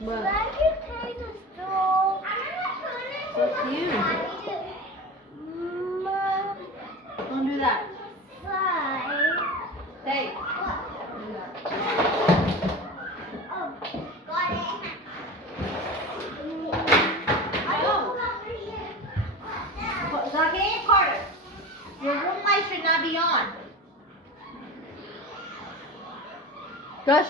What? Like you take the straw. What's you? Mom, Don't do that. five. Hey. Oh, got it. Zaki and Carter, your room light should not be on. Go shut